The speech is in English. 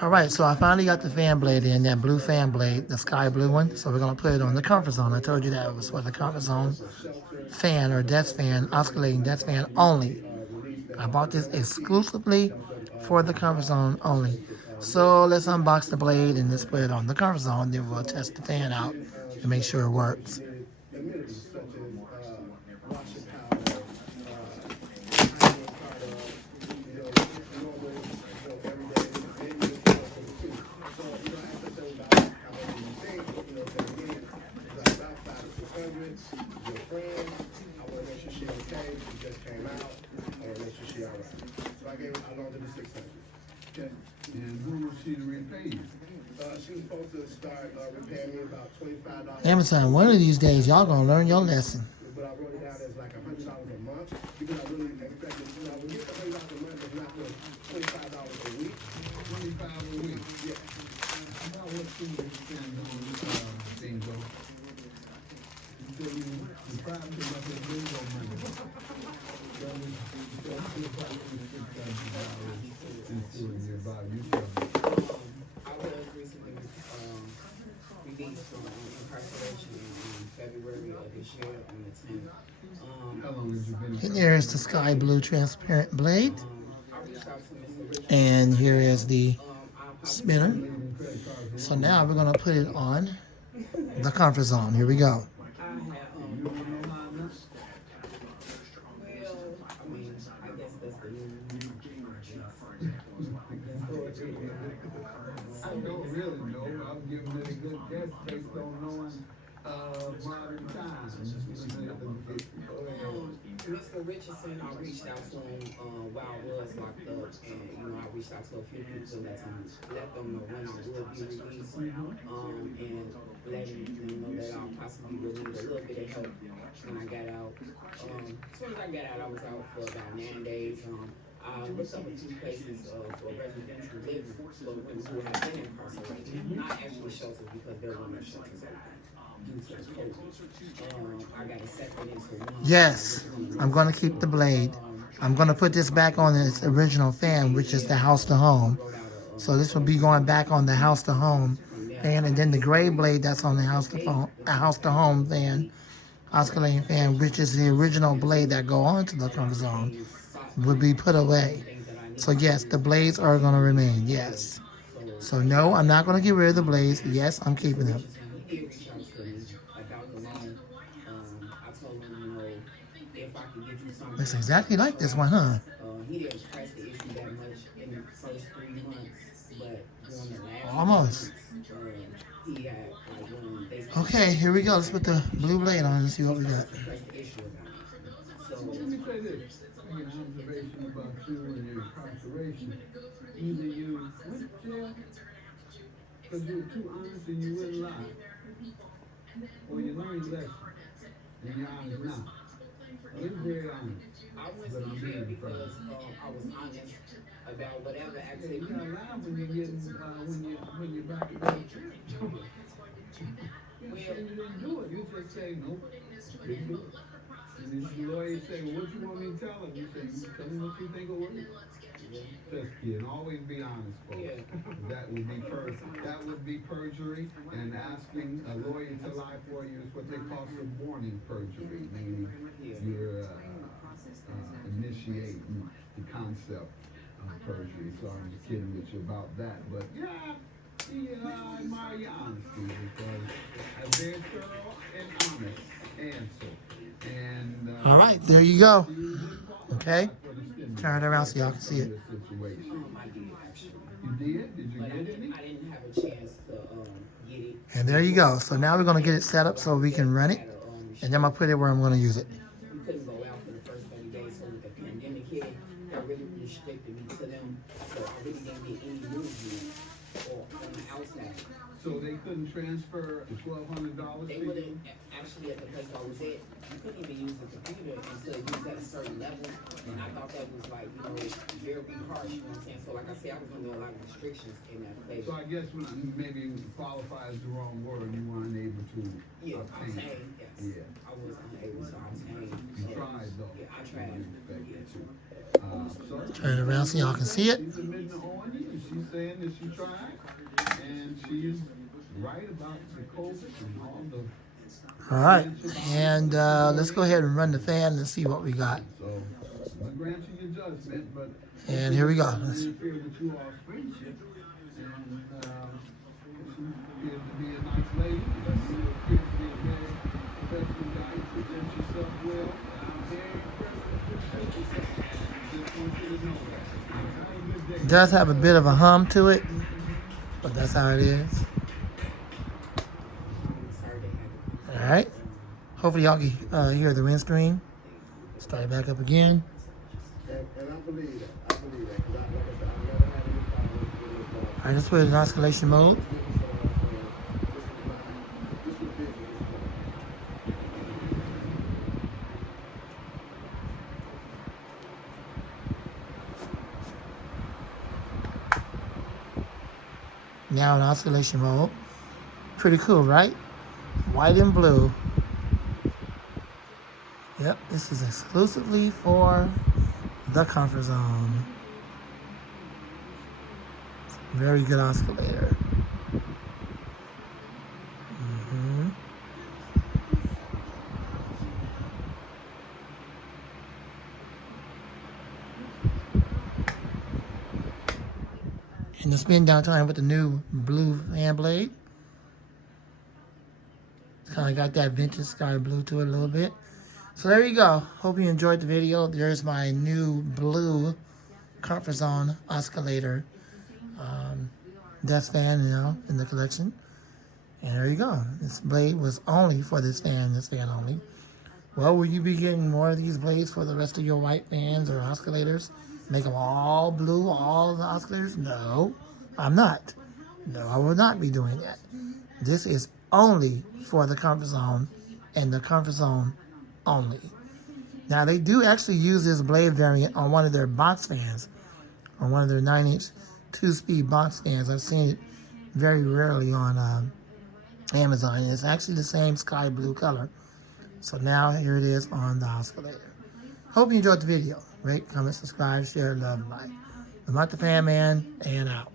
All right, so I finally got the fan blade in, that blue fan blade, the sky blue one. So we're gonna put it on the comfort zone. I told you that it was for the comfort zone fan or desk fan, oscillating desk fan only. I bought this exclusively for the comfort zone only. So let's unbox the blade and let's put it on the comfort zone. Then we'll test the fan out and make sure it works. Okay. And who was she to repay you? She was supposed to start repaying me about $25. Amazon, one of these days, y'all gonna learn your lesson. But I wrote it down as like $100 a month because I really expected, when you get $100 a month, it's not for $25 a week. 25 a week. Yeah. About what school did you spend on bingo? You said you probably about the bingo money. I was recently released from incarceration in February of this year on the 10th. How long have you been And there is the sky blue transparent blade. I reached out to Mr. Richard. And here is the I spinner. So now we're gonna put it on the comfort zone. Here we go. had, well, I mean, I guess that's the new. I don't really know. I'm giving it a good guess based on knowing modern times. Mr. Richardson, I reached out to him while I was locked up, and I reached out to a few people to let them know when I will be released, and letting them know that I'll possibly will need a little bit of help when I got out. As soon as I got out, I was out for about 9 days. I looked up a few places for residential living for women who have been incarcerated, not actually shelters because there were no shelters open due to the COVID. I got accepted into one. Yes, I'm gonna keep the blade. I'm gonna put this back on its original fan, which is the house to home. So this will be going back on the house to home fan, and then the gray blade that's on the house to home fan, oscillating fan, which is the original blade that go onto the comfort zone, would be put away. So yes, the blades are gonna remain. Yes. So no, I'm not gonna get rid of the blades. Yes, I'm keeping them. He did reach out to me about the loan. I told him, if I could get you something. It's exactly like this one, huh? He didn't press the issue that much in the first 3 months, but during the last Almost. he had like when they Okay, here we go. Let's put the blue blade on and see what we got. pressed the issue about it. So Let me say this. I get an observation about you and your incarceration. Either you went to jail because you were too honest and you wouldn't lie, or you learned your lesson and you're honest now. You're very honest. I went to jail because I was honest about whatever Yeah, activity. you're not lying when you're getting when you're about to go to church. You say you didn't do it. You just say nope, didn't do it. And then the lawyer say, well, what you want me to tell him? You say, you tell him what you think it was. Just kidding. Always be honest, folks. That would be perjury, and asking a lawyer to lie for you is what they call suborning perjury, meaning you're initiating the concept of perjury. So I'm just kidding with you about that, but I admire your honesty because a very thorough and honest answer. And All right, there you go. Okay, turn it around so y'all can see it. I did actually, You did? Did you but get any? I didn't have a chance to get it. And there you go. So now we're gonna get it set up so we can run it, and then I'm gonna put it where I'm gonna use it. We couldn't go out for the first 30 days, so with the pandemic hit, that really restricted me to them. So I really didn't get any movement or on the outside. So they couldn't transfer the $1,200 They to would have you? actually at the place I was at, you couldn't even use the computer until it was at a certain level. And I thought that was like, very harsh, you know what I'm saying? So like I said, I was under a lot of restrictions in that place. So I guess maybe qualify is the wrong word. You weren't able to Yeah, obtain. obtain, yes. Yeah. I was unable to obtain. You tried though. Yeah, I tried. You expected to. So Turn it around so y'all can see it. you submitting on you? saying that she tried, and she is right about the COVID and all the. All right, and let's go ahead and run the fan and see what we got. So I grant you your judgment, but. And here we go. Let's interfere with you all's friendship, and she appears to be a nice lady. She appears to be a very professional guy. You present yourself well. I'm very impressed with yourself. Just want you to know that. Have a good day. It does have a bit of a hum to it, but that's how it is. All right. Hopefully y'all can hear the windscreen. Start it back up again. And I believe that. I believe that. Because like I said, I've never had any problems with it. All right, let's put it in oscillation mode. This was big. Now in oscillation mode. Pretty cool, right? White and blue. Yep, this is exclusively for the comfort zone. Very good oscillator. And the spin down time with the new blue fan blade. Kind of got that vintage sky blue to it a little bit. So there you go. Hope you enjoyed the video. There's my new blue comfort zone oscillator desk fan, in the collection. And there you go. This blade was only for this fan only. Well, will you be getting more of these blades for the rest of your white fans or oscillators? Make them all blue, all the oscillators? No, I'm not. No, I will not be doing that. This is only for the comfort zone and the comfort zone only. Now, they do actually use this blade variant on one of their box fans, on one of their 9-inch 2-speed box fans. I've seen it very rarely on Amazon. It's actually the same sky blue color. So now here it is on the oscillator. Hope you enjoyed the video. Rate, comment, subscribe, share, love, and like. I'm not the Fan Man, and out.